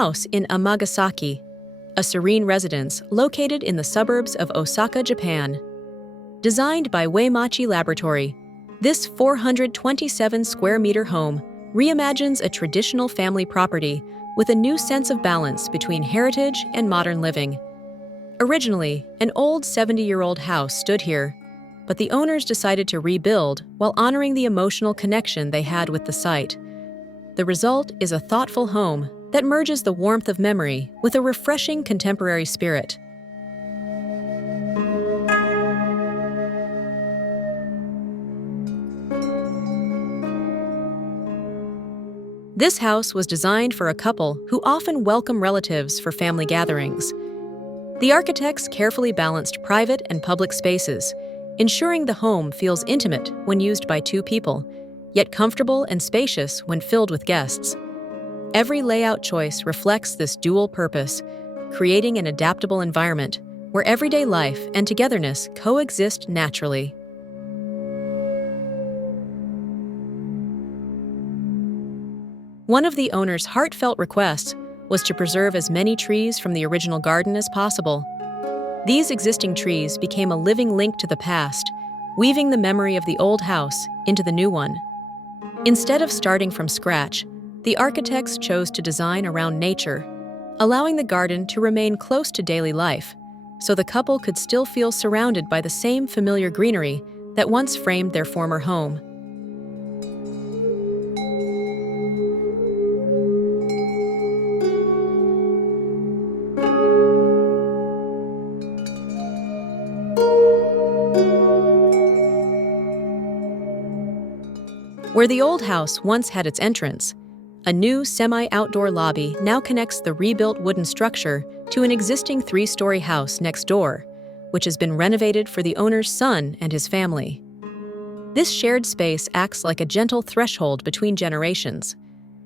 house in Amagasaki, a serene residence located in the suburbs of Osaka, Japan. Designed by Uemachi Laboratory, this 427-square-meter home reimagines a traditional family property with a new sense of balance between heritage and modern living. Originally, an old 70-year-old house stood here, but the owners decided to rebuild while honoring the emotional connection they had with the site. The result is a thoughtful home that merges the warmth of memory with a refreshing contemporary spirit. This house was designed for a couple who often welcome relatives for family gatherings. The architects carefully balanced private and public spaces, ensuring the home feels intimate when used by two people, yet comfortable and spacious when filled with guests. Every layout choice reflects this dual purpose, creating an adaptable environment where everyday life and togetherness coexist naturally. One of the owner's heartfelt requests was to preserve as many trees from the original garden as possible. These existing trees became a living link to the past, weaving the memory of the old house into the new one. Instead of starting from scratch, the architects chose to design around nature, allowing the garden to remain close to daily life, so the couple could still feel surrounded by the same familiar greenery that once framed their former home. Where the old house once had its entrance, a new semi-outdoor lobby now connects the rebuilt wooden structure to an existing 3-story house next door, which has been renovated for the owner's son and his family. This shared space acts like a gentle threshold between generations,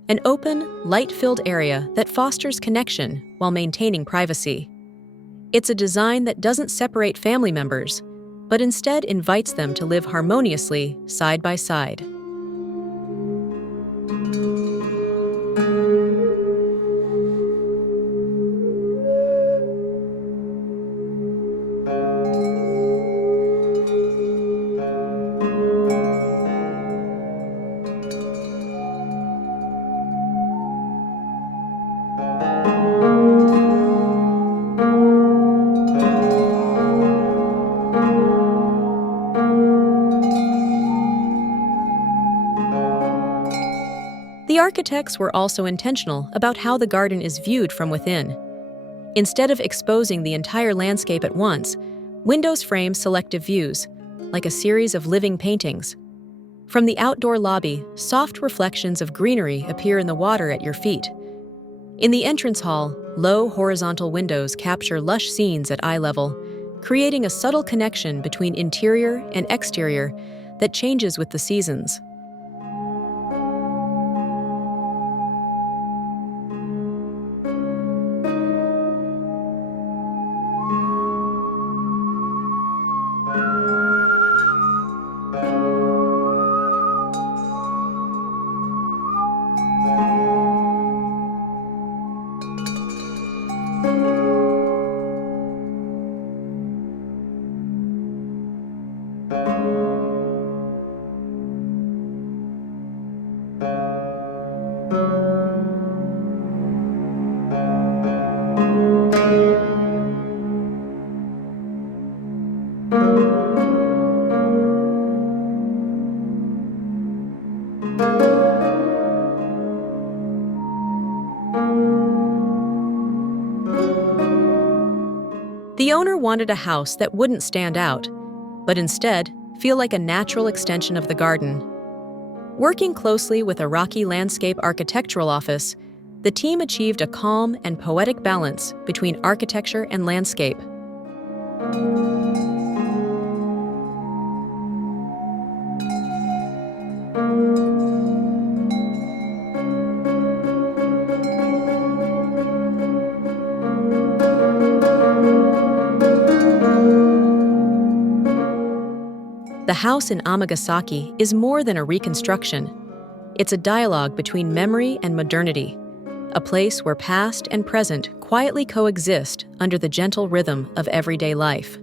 an open, light-filled area that fosters connection while maintaining privacy. It's a design that doesn't separate family members, but instead invites them to live harmoniously side by side. The architects were also intentional about how the garden is viewed from within. Instead of exposing the entire landscape at once, windows frame selective views, like a series of living paintings. From the outdoor lobby, soft reflections of greenery appear in the water at your feet. In the entrance hall, low horizontal windows capture lush scenes at eye level, creating a subtle connection between interior and exterior that changes with the seasons. The owner wanted a house that wouldn't stand out, but instead feel like a natural extension of the garden. Working closely with Araki Landscape Architectural Office, the team achieved a calm and poetic balance between architecture and landscape. The house in Amagasaki is more than a reconstruction. It's a dialogue between memory and modernity, a place where past and present quietly coexist under the gentle rhythm of everyday life.